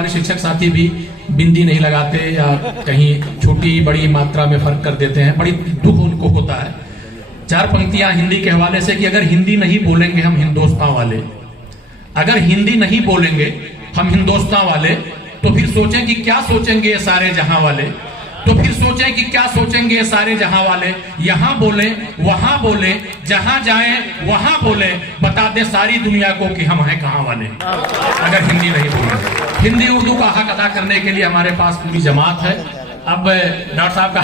हमारे शिक्षक साथी भी बिंदी नहीं लगाते या कहीं छोटी बड़ी मात्रा में फर्क कर देते हैं, बड़ी दुख उनको होता है। 4 पंक्तियां हिंदी के हवाले से कि अगर हिंदी नहीं बोलेंगे हम हिंदुस्तान वाले, अगर हिंदी नहीं बोलेंगे हम हिंदुस्तान वाले, तो फिर सोचें कि क्या सोचेंगे ये सारे जहां वाले, तो फिर सोचें कि क्या सोचेंगे ये सारे जहां वाले। यहां बोले वहां बोले, जहां जाएं वहां बोले, बता दे सारी दुनिया को कि हम हैं कहां वाले, अगर हिंदी नहीं बोले। हिंदी उर्दू का हक अदा करने के लिए हमारे पास पूरी जमात है। अब डॉक्टर साहब का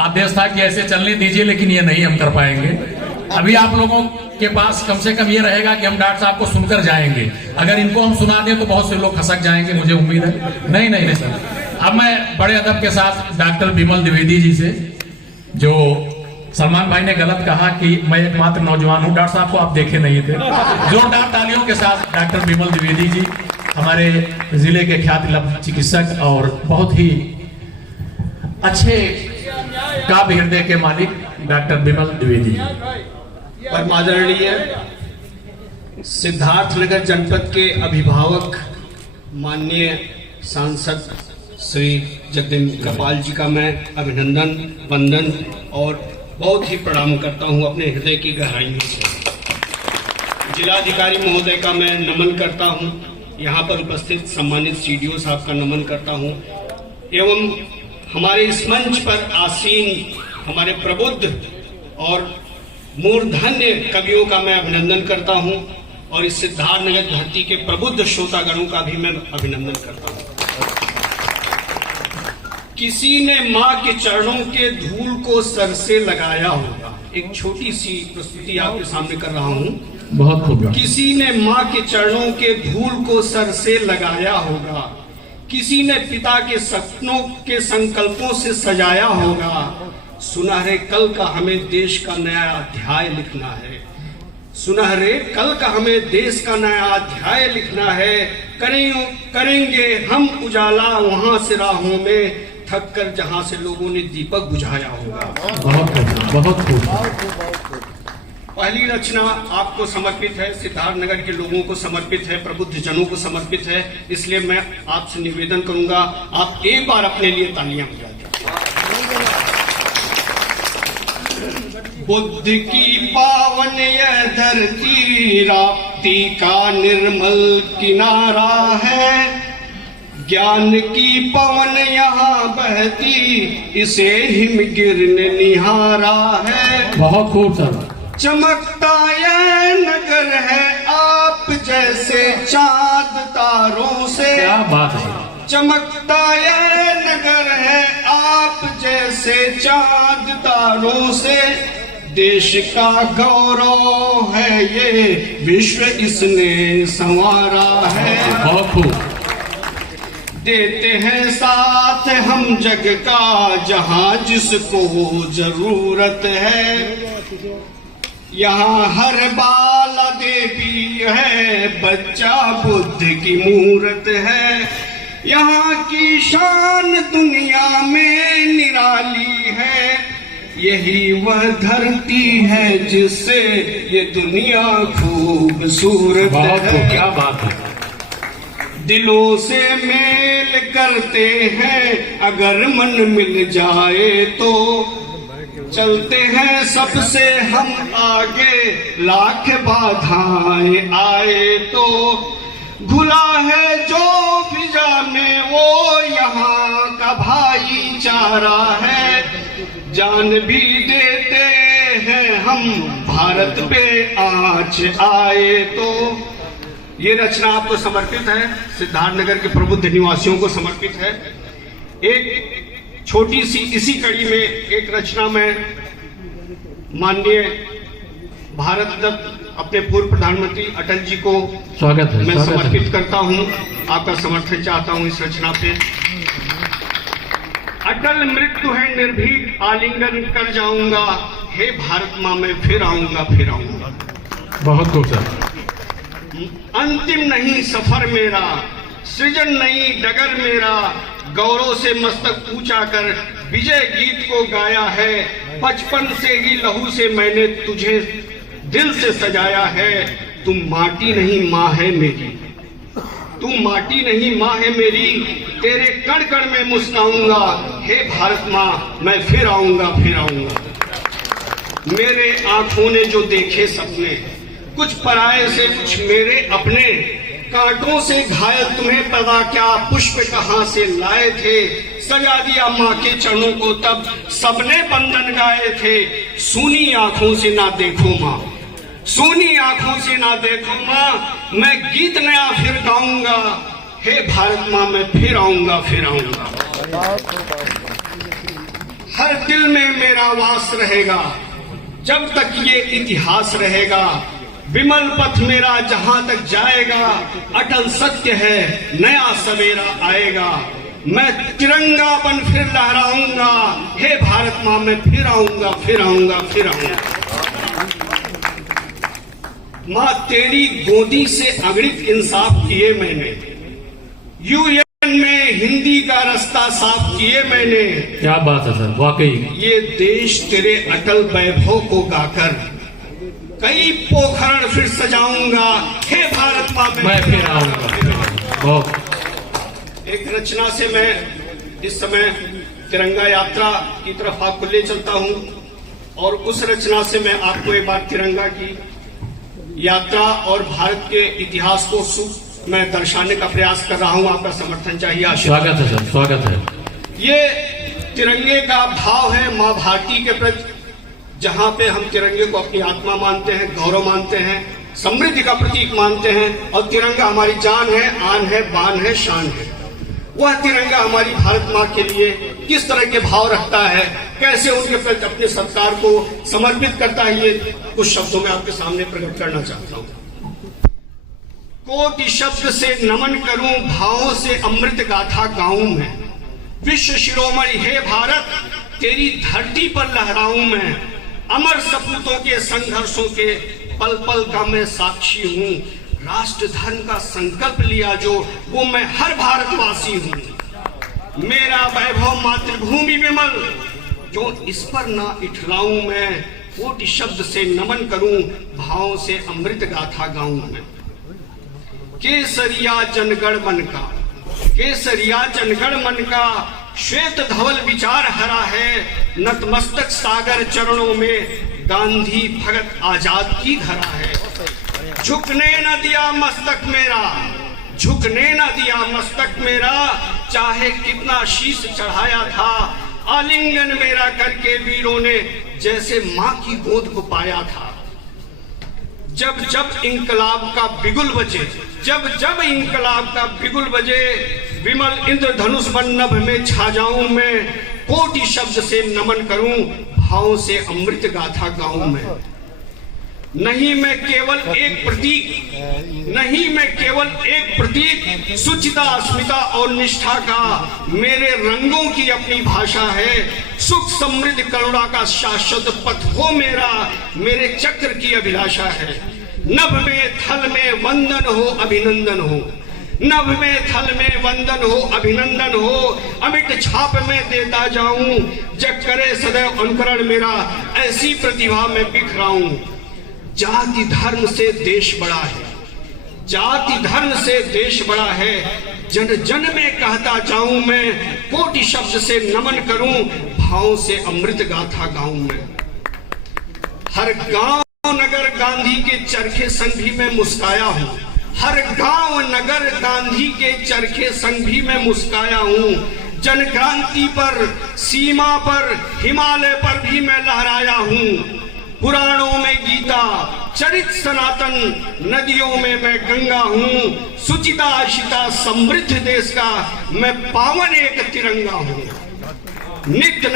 आदेश था कि ऐसे चलने दीजिए, लेकिन ये नहीं हम कर पाएंगे। अभी आप लोगों के पास कम से कम ये रहेगा कि हम डॉक्टर साहब को सुनकर जाएंगे। अगर इनको हम सुना दें तो बहुत से लोग खसक जाएंगे, मुझे उम्मीद है। नहीं नहीं नहीं सर, अब मैं बड़े अदब के साथ डॉक्टर बिमल द्विवेदी जी से, जो सलमान भाई ने गलत कहा कि मैं एकमात्र नौजवान हूं, डॉक्टर साहब को आप देखे नहीं थे, जोरदार तालियों के साथ डॉक्टर बिमल द्विवेदी जी, हमारे जिले के ख्याति लब्ध चिकित्सक और बहुत ही अच्छे काव्य हृदय के मालिक डॉक्टर बिमल द्विवेदी जी। परमादरणीय सिद्धार्थनगर जनपद के अभिभावक माननीय सांसद श्री जगदीप कृपाल जी का मैं अभिनंदन, वंदन और बहुत ही प्रणाम करता हूं अपने हृदय की गहराइयों से। जिलाधिकारी महोदय का मैं नमन करता हूं, यहां पर उपस्थित सम्मानित सीडीओ साहब का नमन करता हूं, एवं हमारे इस मंच पर आसीन हमारे प्रबुद्ध और मूर्धन्य कवियों का मैं अभिनंदन करता हूं, और इस सिद्धार्थनगर धरती के प्रबुद्ध श्रोतागणों का भी मैं अभिनंदन करता हूं। किसी ने माँ के चरणों के धूल को सर से लगाया होगा। एक छोटी सी प्रस्तुति आपके सामने कर रहा हूं। बहुत खूब। किसी ने माँ के चरणों के धूल को सर से लगाया होगा, किसी ने पिता के सपनों के संकल्पों से सजाया होगा। सुनहरे कल का हमें देश का नया अध्याय लिखना है, सुनहरे कल का हमें देश का नया अध्याय लिखना है। करेंगे हम उजाला वहां से राहों में, थक कर जहां से लोगों ने दीपक बुझाया होगा। बहुत खूब। पहली रचना आपको समर्पित है, सिद्धार्थनगर के लोगों को समर्पित है, प्रबुद्ध जनों को समर्पित है, इसलिए मैं आपसे निवेदन करूंगा आप एक बार अपने लिए तालियां बजा दें। बुद्ध की पावन यह धरती राप्ती का निर्मल किनारा है, ज्ञान की पवन यहाँ बहती इसे हिमगिर ने निहारा है। बहुत खूब सर। चमकता यह नगर है आप जैसे चांद तारों से, क्या बात है। चमकता यह नगर है आप जैसे चांद तारों से, देश का गौरव है ये विश्व इसने संवारा है। बहुत खूब। देते हैं साथ हम जग का जहां जिसको जरूरत है, यहाँ हर बाला देवी है बच्चा बुद्ध की मूरत है, यहाँ की शान दुनिया में निराली है, यही वह धरती है जिससे ये दुनिया खूबसूरत है। क्या बात है। दिलों से मेल करते हैं अगर मन मिल जाए तो, चलते हैं सबसे हम आगे लाख बाधाएं आए तो, घुला है जो फिजा में वो यहाँ का भाईचारा है, जान भी देते हैं हम भारत पे आँच आए तो। ये रचना आपको समर्पित है, सिद्धार्थनगर के प्रबुद्ध निवासियों को समर्पित है। एक छोटी सी इसी कड़ी में एक रचना में माननीय भारत रत्न अपने पूर्व प्रधानमंत्री अटल जी को स्वागत है, मैं समर्पित करता हूं। आपका समर्थन चाहता हूं इस रचना पे। अटल मृत्यु है निर्भीक आलिंगन कर जाऊंगा, हे भारत माँ मैं फिर आऊंगा फिर आऊंगा। बहुत खूब सर। अंतिम नहीं सफर मेरा, सृजन नहीं डगर मेरा, गौरव से मस्तक ऊंचा कर विजय गीत को गाया है, बचपन से ही लहू से मैंने तुझे दिल से सजाया है, तुम माटी नहीं माँ है मेरी, तू माटी नहीं माँ है मेरी, तेरे कण कण में मुस्काऊंगा। हे भारत माँ मैं फिर आऊंगा, फिर आऊंगा। मेरे आंखों ने जो देखे सपने, कुछ पराये से कुछ मेरे अपने, कांटों से घायल तुम्हें पता क्या, पुष्प कहाँ से लाए थे, सजा दिया माँ के चरणों को तब सबने बंधन गाए थे। सूनी आंखों से ना देखो माँ, सूनी आंखों से ना देखो माँ, मैं गीत नया फिर गाऊंगा। हे भारत माँ मैं फिर आऊंगा, फिर आऊंगा। हर दिल में मेरा वास रहेगा जब तक ये इतिहास रहेगा। विमल पथ मेरा जहां तक जाएगा, अटल सत्य है नया सवेरा आएगा। मैं तिरंगा बन फिर लहराऊंगा। हे भारत माँ मैं फिर आऊंगा, फिर आऊंगा, फिर आऊंगा। माँ तेरी गोदी से अगणित इंसाफ किए मैंने, यूएन में हिंदी का रास्ता साफ किए मैंने। क्या बात है सर, वाकई ये देश तेरे अटल वैभव को गाकर कई पोखरण फिर सजाऊंगा। हे भारत माँ मैं फिर आऊंगा। बहुत एक रचना से मैं इस समय तिरंगा यात्रा की तरफ आपको ले चलता हूं, और उस रचना से मैं आपको एक बार तिरंगा की यात्रा और भारत के इतिहास को मैं दर्शाने का प्रयास कर रहा हूं। आपका समर्थन चाहिए, आशीर्वाद। स्वागत है सर, स्वागत है। ये तिरंगे का भाव है माँ भारती के प्रति, जहां पे हम तिरंगे को अपनी आत्मा मानते हैं, गौरव मानते हैं, समृद्धि का प्रतीक मानते हैं, और तिरंगा हमारी जान है, आन है, बान है, शान है। वह तिरंगा हमारी भारत माँ के लिए किस तरह के भाव रखता है, कैसे उनके प्रति अपने सत्कार को समर्पित करता है, ये कुछ शब्दों में आपके सामने प्रकट करना चाहता हूँ। कोटि शब्द से नमन करूं, भावों से अमृत गाथा गाऊं मैं। विश्व शिरोमणि हे भारत, तेरी धरती पर लहराऊं मैं। अमर सपूतों के संघर्षों के पल पल का मैं साक्षी हूँ। राष्ट्र धर्म का संकल्प लिया जो, वो मैं हर भारतवासी हूँ। मेरा वैभव मातृभूमि विमल, जो इस पर ना इठलाऊं मैं। कोटि शब्द से नमन करूं, भावों से अमृत गाथा गाऊं मैं। केसरिया जनगण मन का, केसरिया जनगण मन का, श्वेत धवल विचार हरा है। नतमस्तक सागर चरणों में, गांधी भगत आजाद की धरा है। झुकने न दिया मस्तक मेरा, झुकने न दिया मस्तक मेरा, चाहे कितना शीश चढ़ाया था। आलिंगन मेरा करके वीरों ने जैसे माँ की गोद को पाया था। जब जब इंकलाब का बिगुल बजे, जब जब इंकलाब का बिगुल बजे, विमल इंद्रधनुष बन नभ में छा जाऊं मैं। कोटि शब्द से नमन करूं, भावों से अमृत गाथा गाऊं मैं। नहीं मैं केवल एक प्रतीक, नहीं मैं केवल एक प्रतीक, सुचिता अस्मिता और निष्ठा का। मेरे रंगों की अपनी भाषा है, सुख समृद्धि करुणा का शाश्वत पथ हो मेरा। मेरे चक्र की अभिलाषा है, नभ में थल में वंदन हो अभिनंदन हो। नभ में थल में वंदन हो अभिनंदन हो। अमिट छाप में देता जाऊं, जग करे सदैव अनुकरण मेरा। ऐसी प्रतिभा में बिखराऊं। जाति धर्म से देश बड़ा है, जाति धर्म से देश बड़ा है। जन जन में कहता जाऊं मैं, कोटि शब्द से नमन करूं, भावों से अमृत गाथा गाऊं मैं। हर गांव नगर गांधी के चरखे संग भी मैं मुस्काया हूं। हर गांव नगर गांधी के चरखे संग भी मैं मुस्काया हूं। जन क्रांति पर, सीमा पर, हिमालय पर भी मैं लहराया हूं। पुराणों में गीता, चरित सनातन, नदियों में मैं गंगा हूँ। सुचिता आशिता समृद्ध देश का मैं पावन एक तिरंगा हूँ। नित्य